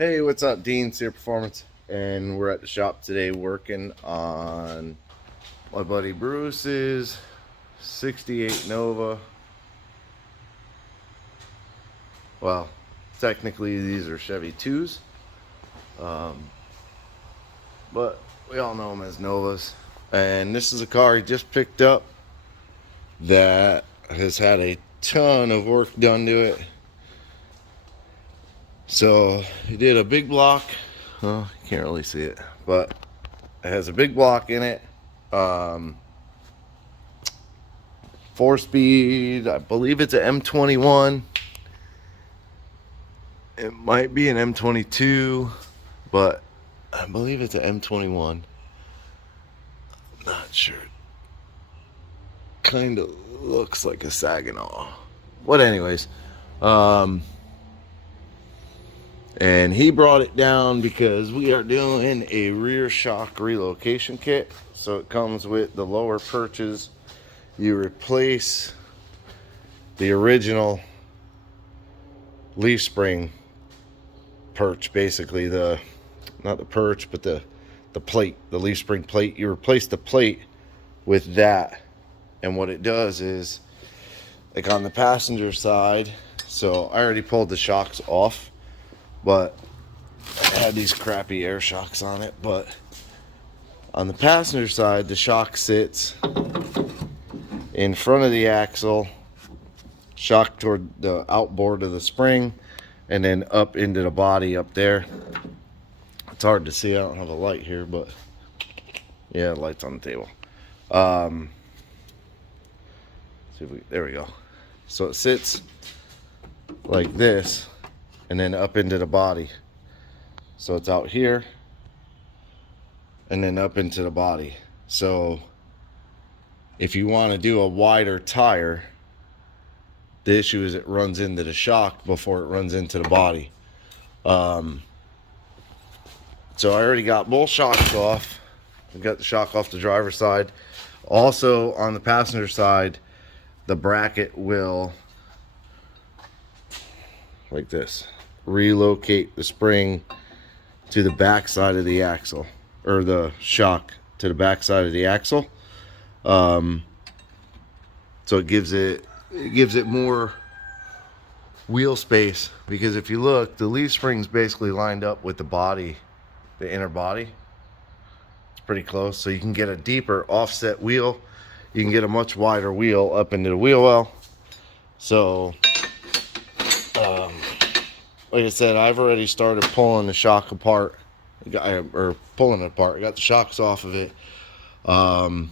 Hey, what's up? Dean, Sear Performance, and we're at the shop today working on my buddy Bruce's 68 Nova. Well, technically these are Chevy 2s, but we all know them as Novas. And this is a car he just picked up that has had a ton of work done to it. So he did a big block. You can't really see it, but it has a big block in it. 4-speed, I believe it's an M21. It might be an M22, but I believe it's an M21. I'm not sure. Kind of looks like a Saginaw. But anyways, and he brought it down because we are doing a rear shock relocation kit. So it comes with the lower perches. You replace the original leaf spring perch, basically not the perch, but the plate, the leaf spring plate. You replace the plate with that, and what it does is, like on the passenger side, so I already pulled the shocks off, but I had these crappy air shocks on it. But on the passenger side, the shock sits in front of the axle, shock toward the outboard of the spring, and then up into the body up there. It's hard to see, I don't have a light here, but yeah, the light's on the table. See if there we go. So it sits like this and then up into the body. So it's out here and then up into the body. So if you want to do a wider tire, the issue is it runs into the shock before it runs into the body. So I already got both shocks off. I got the shock off the driver's side. Also on the passenger side, the bracket will, like this, relocate the spring to the back side of the axle, or the shock to the back side of the axle. So it gives it more wheel space, because if you look, the leaf spring's basically lined up with the body, the inner body. It's pretty close, so you can get a deeper offset wheel. You can get a much wider wheel up into the wheel well. So like I said, I've already started pulling the shock apart, or pulling it apart. I got the shocks off of it. I'm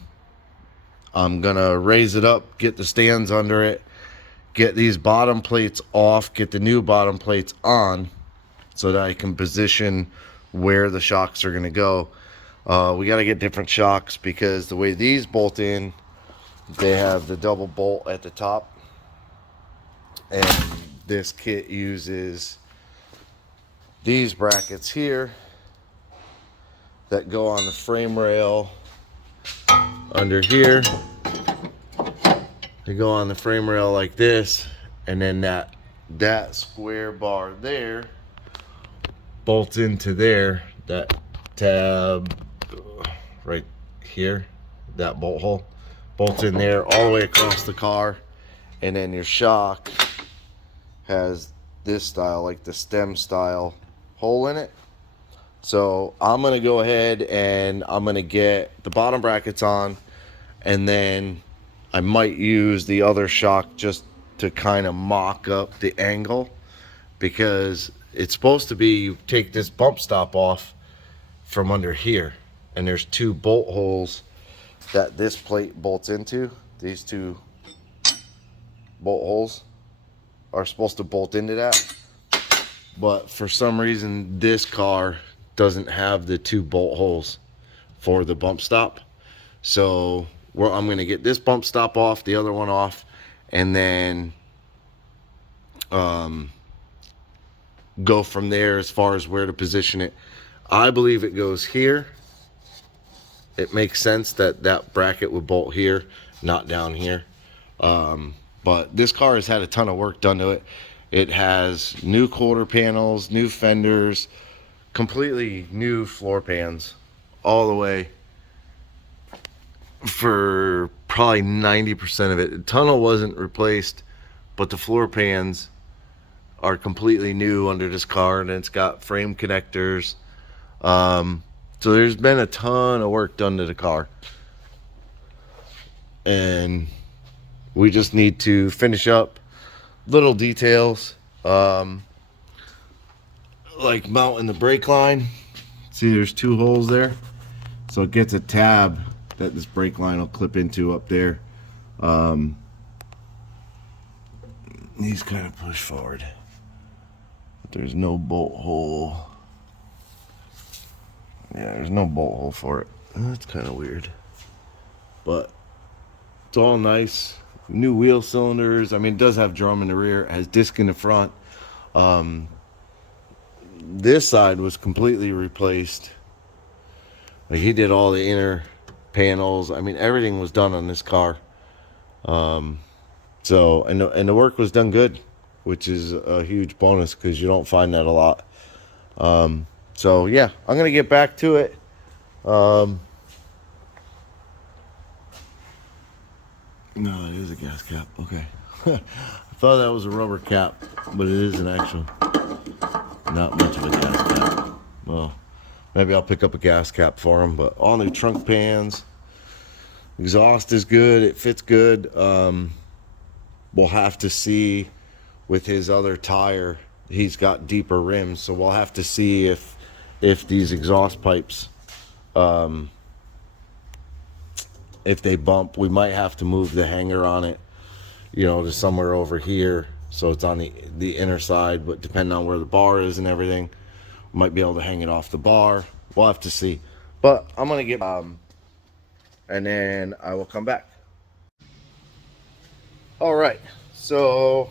gonna raise it up, get the stands under it, get these bottom plates off, get the new bottom plates on, so that I can position where the shocks are gonna go. We got to get different shocks, because the way these bolt in, they have the double bolt at the top, and this kit uses these brackets here that go on the frame rail under here. They go on the frame rail like this, and then that square bar there bolts into there, that tab right here, that bolt hole bolts in there all the way across the car. And then your shock has this style, like the stem style hole in it. So I'm gonna go ahead and I'm gonna get the bottom brackets on, and then I might use the other shock just to kind of mock up the angle, because it's supposed to be, you take this bump stop off from under here, and there's two bolt holes that this plate bolts into. These two bolt holes are supposed to bolt into that, but for some reason this car doesn't have the two bolt holes for the bump stop. So I'm going to get this bump stop off, the other one off, and then go from there as far as where to position it. I believe it goes here. It makes sense that that bracket would bolt here, not down here. But this car has had a ton of work done to it, It has new quarter panels, new fenders, completely new floor pans all the way for probably 90% of it. The tunnel wasn't replaced, but the floor pans are completely new under this car, and it's got frame connectors. So there's been a ton of work done to the car, and we just need to finish up little details, like mounting the brake line. See, there's 2 holes there, so it gets a tab that this brake line will clip into up there. These kind of push forward, but there's no bolt hole. Yeah, there's no bolt hole for it. That's kind of weird, but it's all nice. New wheel cylinders. I mean, it does have drum in the rear. It has disc in the front. This side was completely replaced. Like, he did all the inner panels. I mean, everything was done on this car. So, and the work was done good, which is a huge bonus because you don't find that a lot. So yeah, I'm gonna get back to it. No, it is a gas cap. Okay. I thought that was a rubber cap, but it isn't actually. Not much of a gas cap. Well, maybe I'll pick up a gas cap for him. But all new trunk pans. Exhaust is good. It fits good. We'll have to see with his other tire. He's got deeper rims, so we'll have to see if these exhaust pipes, if they bump. We might have to move the hanger on it, you know, to somewhere over here, so it's on the inner side. But depending on where the bar is and everything, we might be able to hang it off the bar. We'll have to see. But I'm gonna get and then I will come back. All right, so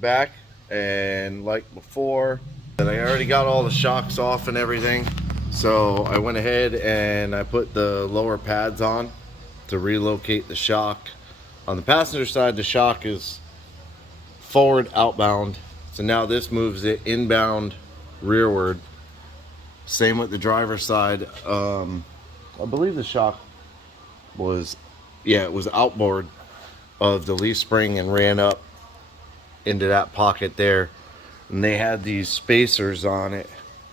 back, and like before, and I already got all the shocks off and everything. So I went ahead and I put the lower pads on to relocate the shock. On the passenger side, the shock is forward outbound, so now this moves it inbound rearward. Same with the driver's side. I believe the shock was, yeah, it was outboard of the leaf spring and ran up into that pocket there. And they had these spacers on it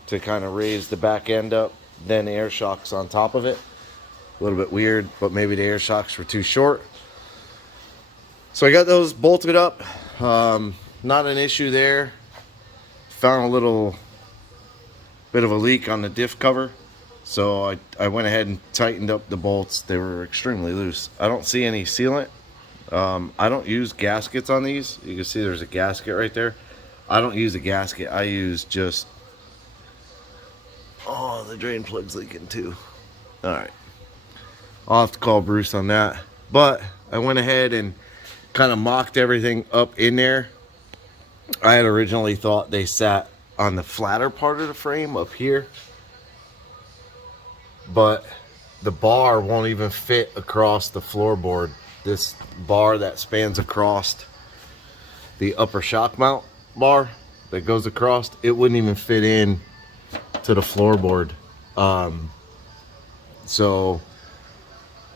to kind of raise the back end up, then air shocks on top of it. A little bit weird, but maybe the air shocks were too short. So I got those bolted up. Not an issue there. Found a little bit of a leak on the diff cover, so I went ahead and tightened up the bolts. They were extremely loose. I don't see any sealant. I don't use gaskets on these. You can see there's a gasket right there. I don't use a gasket. I use just, oh, the drain plug's leaking too. All right, I'll have to call Bruce on that. But I went ahead and kind of mocked everything up in there. I had originally thought they sat on the flatter part of the frame up here, but the bar won't even fit across the floorboard. This bar that spans across the upper shock mount bar that goes across, it wouldn't even fit in to the floorboard. So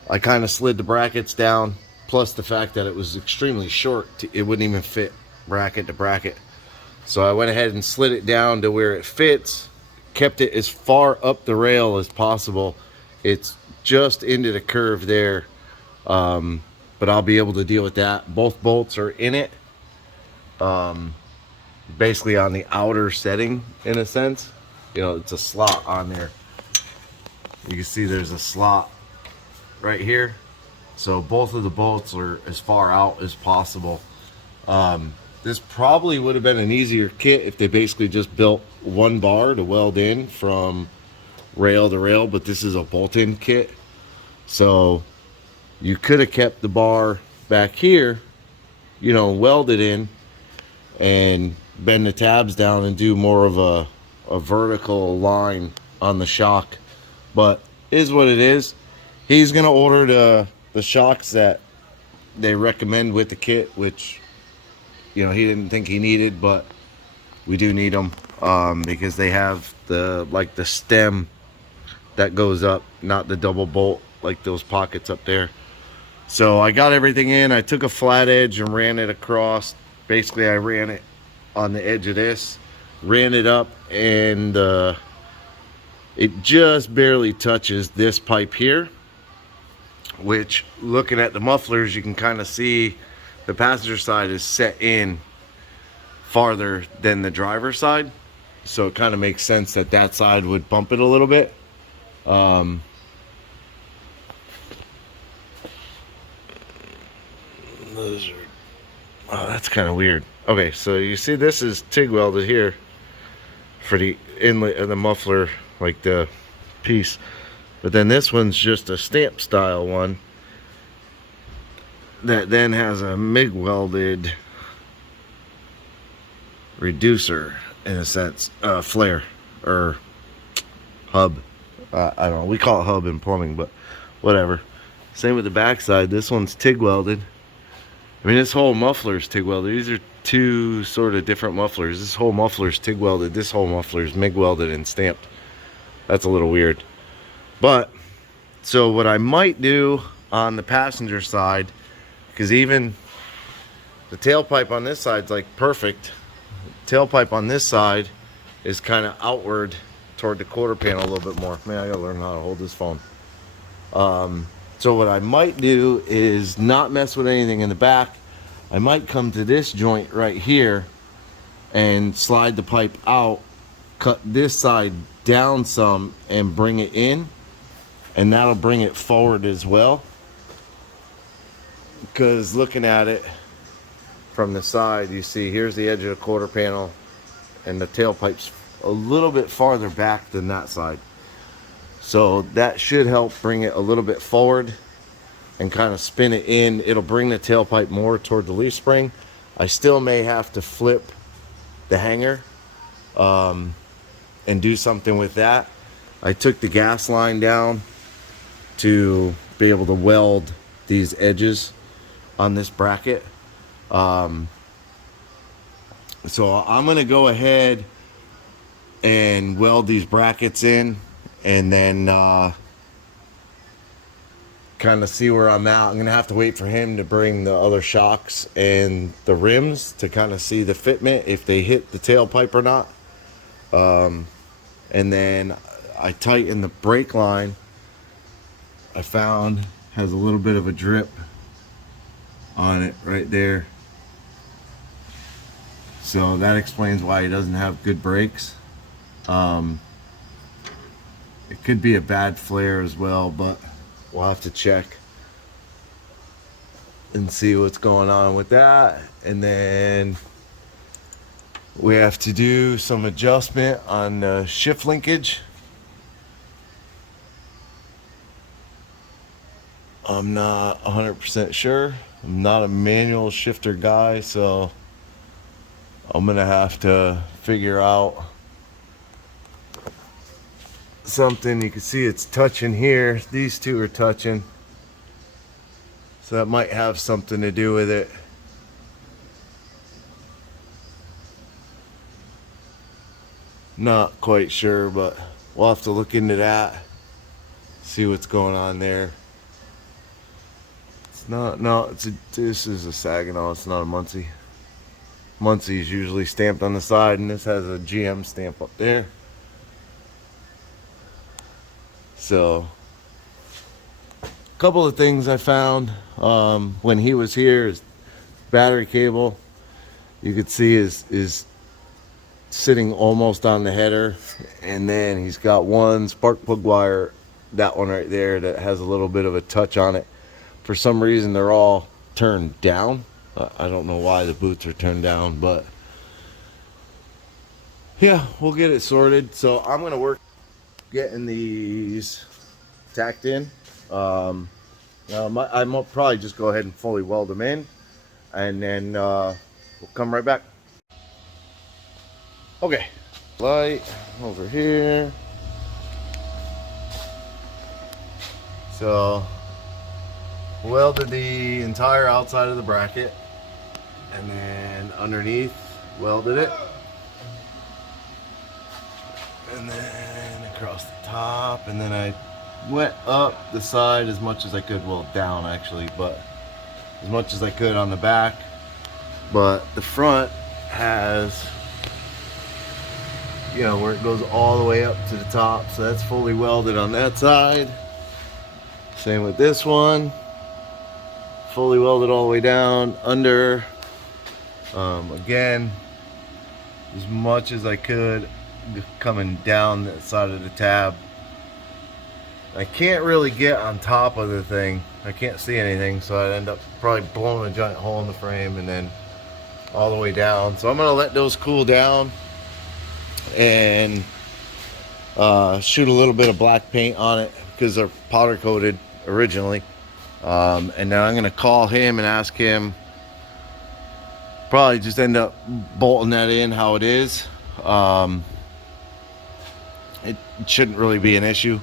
I kind of slid the brackets down, plus the fact that it was extremely short, it wouldn't even fit bracket to bracket. So I went ahead and slid it down to where it fits, kept it as far up the rail as possible. It's just into the curve there, but I'll be able to deal with that. Both bolts are in it, basically on the outer setting in a sense. You know, it's a slot on there. You can see there's a slot right here. So both of the bolts are as far out as possible. This probably would have been an easier kit if they basically just built one bar to weld in from rail to rail, but this is a bolt-in kit. So you could have kept the bar back here, you know, welded in and bend the tabs down and do more of a vertical line on the shock. But is what it is. He's gonna order the shocks that they recommend with the kit, which, you know, he didn't think he needed, but we do need them because they have the stem that goes up, not the double bolt like those pockets up there. So I got everything in. I took a flat edge and ran it across. Basically, I ran it on the edge of this, ran it up, and it just barely touches this pipe here, which, looking at the mufflers, you can kind of see the passenger side is set in farther than the driver's side. So it kind of makes sense that that side would bump it a little bit. Those are, oh, that's kind of weird. Okay, so you see this is TIG welded here for the inlet of the muffler, like the piece. But then this one's just a stamp style one that then has a MIG welded reducer, in a sense, flare or hub. I don't know, we call it hub in plumbing, but whatever. Same with the backside. This one's TIG welded. I mean, this whole muffler is TIG welded. These are two sort of different mufflers. This whole muffler is TIG welded. This whole muffler is MIG welded and stamped. That's a little weird. But, so what I might do on the passenger side, because even the tailpipe on this side is like perfect. The tailpipe on this side is kind of outward toward the quarter panel a little bit more. Man, I gotta learn how to hold this phone. So what I might do is not mess with anything in the back. I might come to this joint right here and slide the pipe out, cut this side down some and bring it in, and that'll bring it forward as well. Because looking at it from the side, you see here's the edge of the quarter panel and the tailpipe's a little bit farther back than that side. So that should help bring it a little bit forward and kind of spin it in. It'll bring the tailpipe more toward the leaf spring. I still may have to flip the hanger and do something with that. I took the gas line down to be able to weld these edges on this bracket. So I'm gonna go ahead and weld these brackets in, and then kind of see where I'm at. I'm gonna have to wait for him to bring the other shocks and the rims to kind of see the fitment, if they hit the tailpipe or not. And then I tighten the brake line. I found has a little bit of a drip on it right there. So that explains why he doesn't have good brakes. It could be a bad flare as well, but we'll have to check and see what's going on with that. And then we have to do some adjustment on the shift linkage. I'm not 100% sure. I'm not a manual shifter guy, so I'm gonna have to figure out something. You can see it's touching here. These two are touching, so that might have something to do with it. Not quite sure, but we'll have to look into that, see what's going on there. It's not, no, this is a Saginaw, it's not a Muncie. Muncie's usually stamped on the side, and this has a GM stamp up there. So, a couple of things I found when he was here. His battery cable, you could see is sitting almost on the header, and then he's got one spark plug wire, that one right there, that has a little bit of a touch on it. For some reason they're all turned down. I don't know why the boots are turned down, but yeah, we'll get it sorted. So I'm gonna work getting these tacked in. I might probably just go ahead and fully weld them in, and then we'll come right back. Okay, light over here. So welded the entire outside of the bracket, and then then underneath welded it, and then across the top, and then I went up the side as much as I could, well down actually, but as much as I could on the back. But the front has, you know, where it goes all the way up to the top, so that's fully welded on that side. Same with this one, fully welded all the way down under. Again, as much as I could coming down that side of the tab. I can't really get on top of the thing, I can't see anything, so I'd end up probably blowing a giant hole in the frame and then all the way down. So I'm gonna let those cool down and shoot a little bit of black paint on it because they're powder coated originally. And then I'm gonna call him and ask him, probably just end up bolting that in how it is. It shouldn't really be an issue,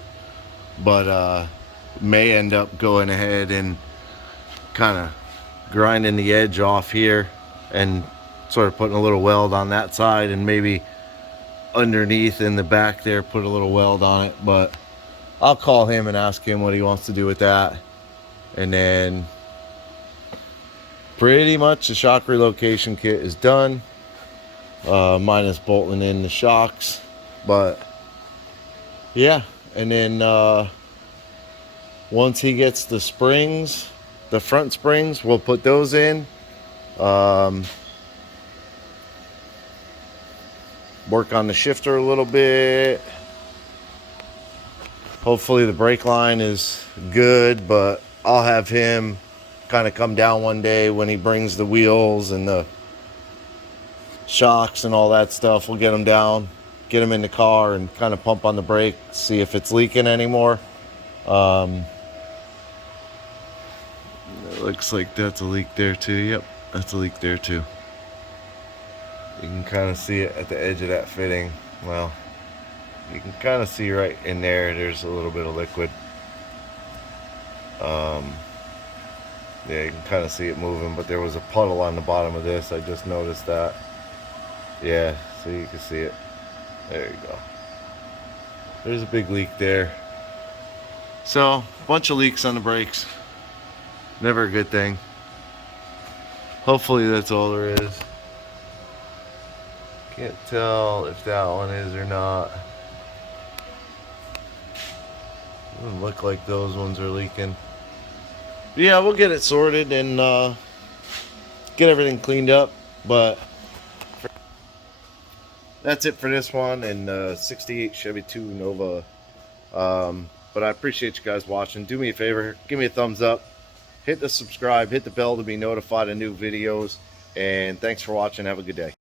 but may end up going ahead and kind of grinding the edge off here and sort of putting a little weld on that side, and maybe underneath in the back there put a little weld on it. But I'll call him and ask him what he wants to do with that. And then pretty much the shock relocation kit is done, minus bolting in the shocks. But yeah, and then once he gets the springs, the front springs, we'll put those in. Work on the shifter a little bit. Hopefully the brake line is good, but I'll have him kind of come down one day when he brings the wheels and the shocks and all that stuff. We'll get them down, get them in the car, and kind of pump on the brake, see if it's leaking anymore. It looks like that's a leak there too. Yep, that's a leak there too. You can kind of see it at the edge of that fitting. Well, you can kind of see right in there, there's a little bit of liquid. Yeah, you can kind of see it moving, but there was a puddle on the bottom of this. I just noticed that. Yeah, so you can see it. There you go. There's a big leak there. So, a bunch of leaks on the brakes. Never a good thing. Hopefully that's all there is. Can't tell if that one is or not. Doesn't look like those ones are leaking. But yeah, we'll get it sorted and get everything cleaned up. But that's it for this one, and 68 Chevy 2 Nova. But I appreciate you guys watching. Do me a favor, give me a thumbs up, hit the subscribe, hit the bell to be notified of new videos, and thanks for watching. Have a good day.